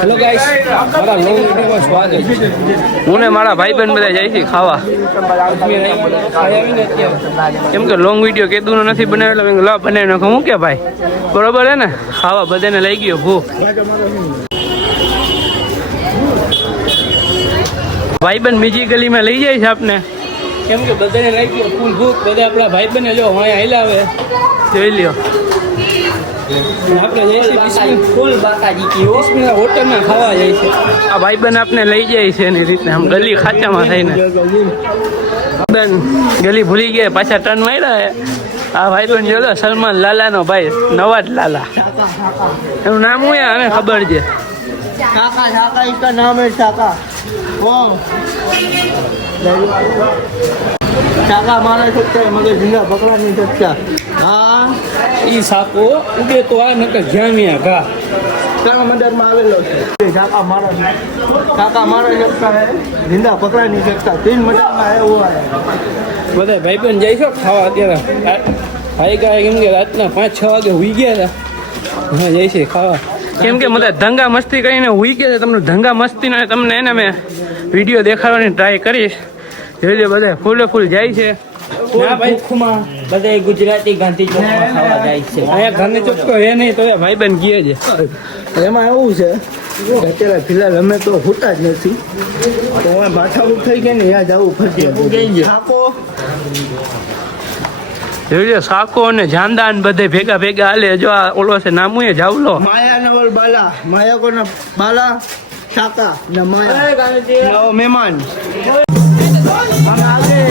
Hello guys મારા long વિડિયોમાં સ્વાગત છે. હું ને મારા ભાઈબંધ બધા જાય છે ખાવા. કેમ કે લોંગ વીડિયો કેદુનો નથી બનાવેલો મેં લાવ બનાવી નાખો. હું કે ભાઈ? બરોબર હે ને? ખાવા બધાને લઈ ગયો ભૂખ ભાઈબંધ બીજી ગલીમાં લઈ જાય છે આપને. કેમ કે બધાને લઈ ગયો ફૂલ ભૂખ. બધા આપણા ભાઈબંધને જો હોય હાલ્યા આવે જોઈ લ્યો. આપણે જાય છે બિસ્મિલ. હોટલમાં ખાવા જાય છે. આ ભાઈબંધ આપણે લઈ જાય છે એની રીતે. આમ ગલી ખાચામાં થઈને. બેન ગલી ભૂલી ગયા પાછા ટર્ન માર્યા આ ભાઈ પણ જોયો સલમાન લાલાનો ભાઈ નવાજ લાલા. એનું નામ હું આને ખબર છે. કાકા કાકા ઇસકા નામ હે કાકા વો કાકા મારા સચ્ચા મગર ઝીંગા બકરા નહીં એ સાપો ઉગે તો આ નકર જામ્યા ઘા. કાળા મંદિરમાં આવેલો છે. કાકા મારો કાકા મારો શકતા હે જિંદા નહીં શકતા તીન મટામાં હે એવું આવે બધા ભાઈ જાય છો ખાવા અત્યારે. ભાઈ ગયા કેમ કે રાતના પાંચ છ વાગે હુઈ ગયા હતા હા જાય છે ખાવા. કેમ કે બધા ધંગા મસ્તી કરીને હુઈ ગયા છે. તમને ધંગા મસ્તીનો તમને એને મેં વીડિયો દેખાડવાની ટ્રાય કરીશ. ધીરે ધીરે બધા ફૂલે ફૂલ જાય છે. બધા ગુજરાતી ગાંધી ચોકમાં ખાવા જાય છે. અહીંયા ઘરની ચોખ્ખો હે નહીં તો એ ભાઈબંધ ગયે છે. એમાં એવું છે અત્યારે ફિલહાલ અમે તો હોતા જ નથી. તો હવે માથાકૂટ થઈ ગઈ ને થાકો જોઈ સાકો અને જાનદાન બધે ભેગા ભેગા હાલે. જો આ ઓલો છે નામું એ જાવલો માયા નવલ બાલા માયા કોના બાલા સાકા ને માયા. મહેમાન. हम आगे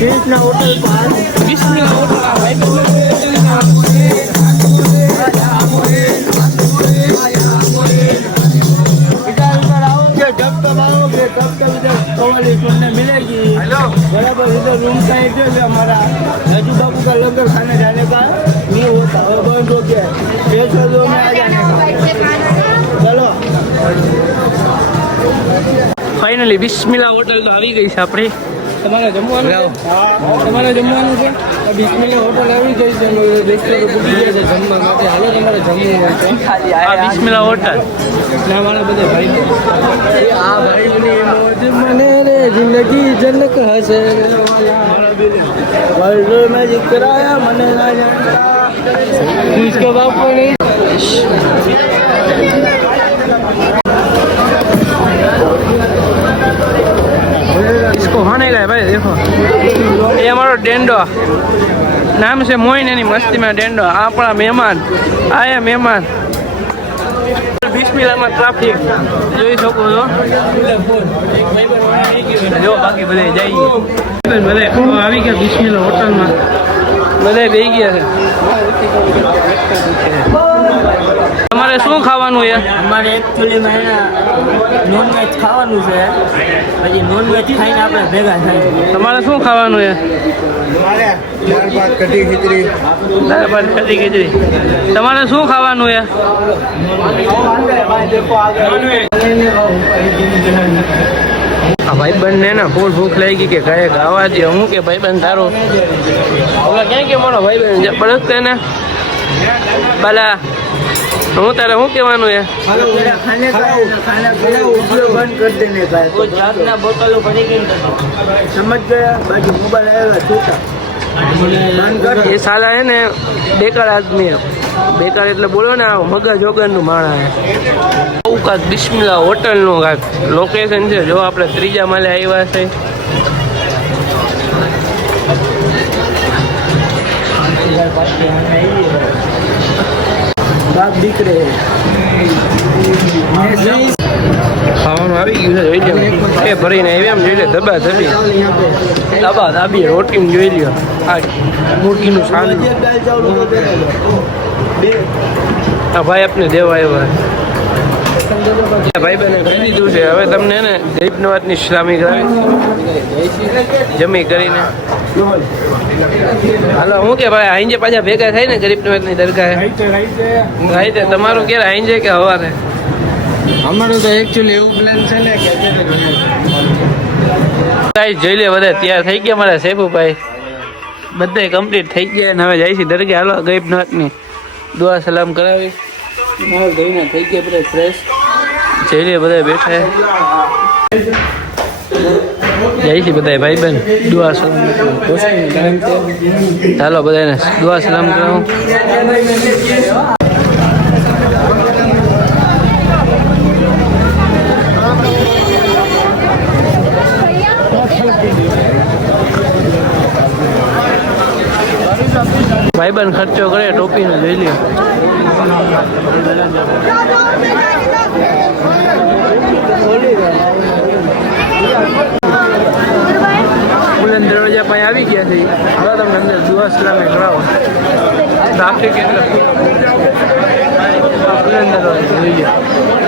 कृष्ण होटल पास બિસ્મિલ્લાહ હોટલ આ ભાઈબંધ इधर उधर आओगे जब तक आओगे तब तक इधर कवाली सुनने मिलेगी हेलो बराबर इधर रूम का एड्रेस है हमारा राजू बाबू का लंगर खाने जाने का नहीं होता वो बंद हो गया छह सौ दो में आ जाने ફાઇનલી બિસ્મિલા હોટલ તો આવી ગઈ છે આપણે. તમારે જમવાનું તમારે જમવાનું છે? બિસ્મિલા હોટલ આવી ગઈ છે. જમવા માટે. હાલો તમારે જમવાનું છે આ બિસ્મિલા હોટલ ના મારા બધા ભાઈ આ ભાઈ મને રે જિંદગી જનક હશે. વર્લ્ડ મેજિક કરાયા મને ના જાણ બાપ નહીં. ડેન્ડો નામ છે મોઈન એની મસ્તીમાં ડેન્ડો આપણા મહેમાન. આયા મહેમાન. બિસ્મિલામાં ટ્રાફિક જોઈ શકો છો. જો બાકી બધે જઈએ બધે આવી ગયા બિસ્મિલા હોટલમાં. બધે બેસી ગયા છે. તમારે શું ખાવાનું છે? અમારે એકચ્યુઅલીમાં નોનવેજ ખાવાનું છે. પછી નોનવેજ ખાઈને આપણે ભેગા થાય તમારે શું ખાવાનું છે? મારે દાળ ભાત કઢી ખીચડી. દાળ ભાત કઢી ખીચડી. તમારે શું ખાવાનું છે? આ ભાઈ બંને ને ફૂલ ભૂખ લાગી કે ઘરે ગાવા દે. હું કે ભાઈ બંધ તારો? ઓલા ક્યાં કે મારો ભાઈ બંધ બળદ ને? બાલા. હું તારે શું કહેવાનું એ? એ સાલા હે ને બેકાર આદમી બેકાર એટલે બોલો ને મગજ વગરનું માણા બહુ કાંક બિસ્મિલા હોટલનું કાંક લોકેશન છે. જો આપણે ત્રીજા માલે આવ્યા છે. Thank બાપ દીકરે. ખાવાનું આવી ગયું એ ભરીને આવી એમ જોઈ લે ધબા ધબી. ધબા ધાબી રોટીને જોઈ લ્યો. આ મુરગીનું આ ભાઈ આપને દેવા આવ્યા ભાઈ બને કરી દીધું છે. હવે તમને ને ગરીબ નવાજની સલામી કરાવી. જમી કરીને. હાલો હું કે ભાઈ આઈંજે પાછા ભેગા થાય ને ગરીબ નવાજની દરગાહે? તમારું ક્યારે આઈંજે કે હવારે? અમારું તો એકચ્યુઅલી એવું પ્લાન છે ને કે જોઈ લે બધા તૈયાર થઈ ગયા મારા સેફુભાઈ બધે કમ્પ્લીટ થઈ ગયા અને હવે જાય છે દરગાહ. હાલો ગરીબ નાથની દુઆ સલામ કરાવી. ગઈને થઈ ગયા બધા ફ્રેશ જઈ બધા બેઠા જય છે બધા ભાઈ બહેન દુઆ સલામ ચાલો બધાને દુઆ સલામ કરાવો ભાઈબંધ ખર્ચો કરે, ટોપીનો જોઈ લ્યો બુલંદ દરવાજા પાસે આવી ગયા છે હવે તમને અંદર દુઆ સલામે